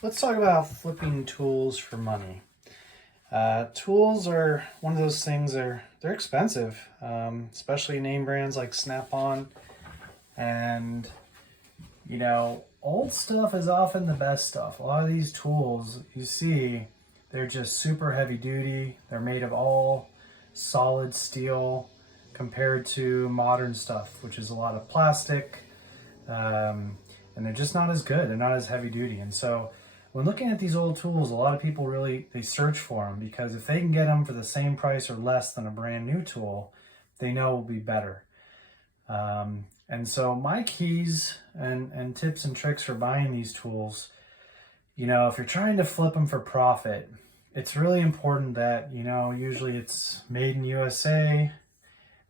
Let's talk about flipping tools for money. Tools are one of those things. They're expensive, especially name brands like Snap-on. And old stuff is often the best stuff. A lot of these tools you see, they're just super heavy duty. They're made of all solid steel compared to modern stuff, which is a lot of plastic. And they're just not as good. They're not as heavy duty. And so when looking at these old tools, a lot of people they search for them, because if they can get them for the same price or less than a brand new tool, they know will be better. And so my keys and tips and tricks for buying these tools, if you're trying to flip them for profit, it's really important that, usually it's made in USA.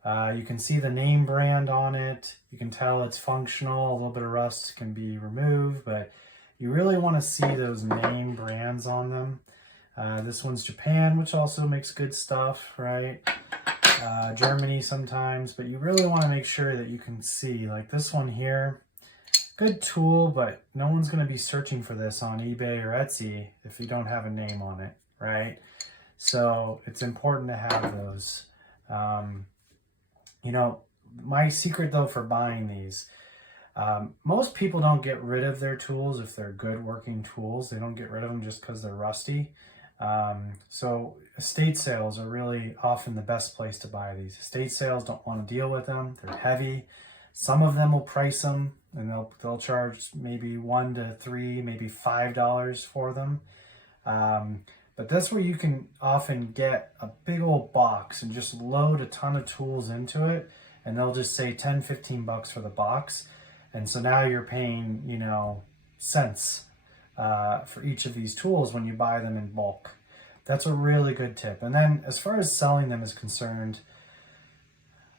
You can see the name brand on it. You can tell it's functional. A little bit of rust can be removed, but you really want to see those name brands on them. This one's Japan, which also makes good stuff, right? Germany sometimes, but you really want to make sure that you can see, like this one here, good tool, but no one's going to be searching for this on eBay or Etsy if you don't have a name on it, right? So it's important to have those. My secret though for buying these, most people don't get rid of their tools if they're good working tools. They don't get rid of them just because they're rusty. So estate sales are really often the best place to buy these. Estate sales don't want to deal with them. They're heavy. Some of them will price them and they'll charge maybe $1 to $3, maybe $5 for them. But that's where you can often get a big old box and just load a ton of tools into it, and they'll just say 10, 15 bucks for the box. And so now you're paying, cents for each of these tools when you buy them in bulk. That's a really good tip. And then as far as selling them is concerned,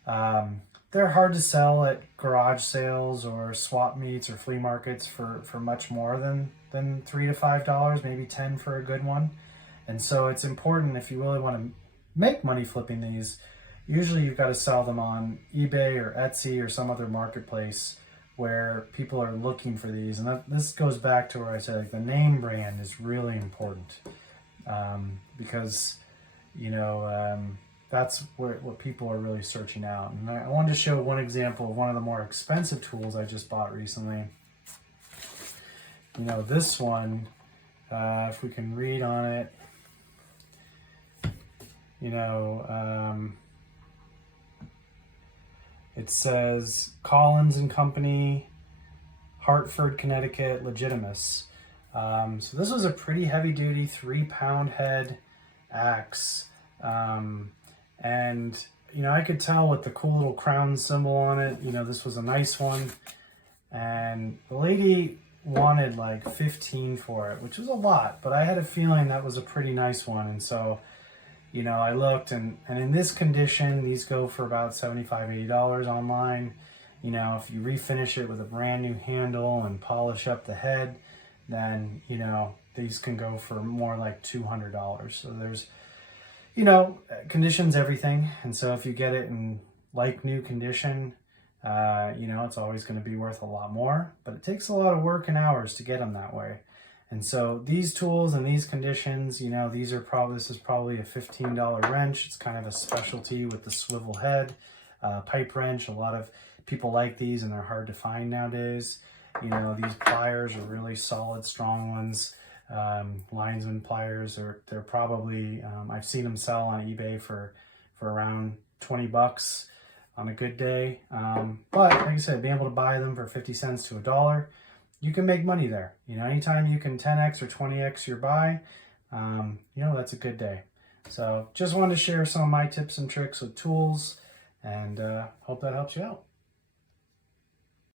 they're hard to sell at garage sales or swap meets or flea markets for much more than $3 to $5, maybe 10 for a good one. And so it's important, if you really want to make money flipping these, usually you've got to sell them on eBay or Etsy or some other marketplace where people are looking for these. And this goes back to where I said, like, the name brand is really important, because, that's what people are really searching out. And I wanted to show one example of one of the more expensive tools I just bought recently. This one, if we can read on it, it says Collins and Company, Hartford, Connecticut, Legitimus. So this was a pretty heavy duty 3-pound head axe. And I could tell with the cool little crown symbol on it, this was a nice one. And the lady wanted like 15 for it, which was a lot, but I had a feeling that was a pretty nice one. And so I looked, and in this condition, these go for about $75, $80 online. If you refinish it with a brand new handle and polish up the head, then, these can go for more like $200. So there's, condition's everything. And so if you get it in like new condition, it's always going to be worth a lot more, but it takes a lot of work and hours to get them that way. And so these tools and these conditions, this is probably a $15 wrench. It's kind of a specialty with the swivel head, pipe wrench. A lot of people like these, and they're hard to find nowadays. These pliers are really solid, strong ones. Linesman pliers they're probably, I've seen them sell on eBay for around 20 bucks on a good day. But like I said, being able to buy them for 50 cents to $1, you can make money there. Anytime you can 10x or 20x your buy, that's a good day. So just wanted to share some of my tips and tricks with tools, and hope that helps you out.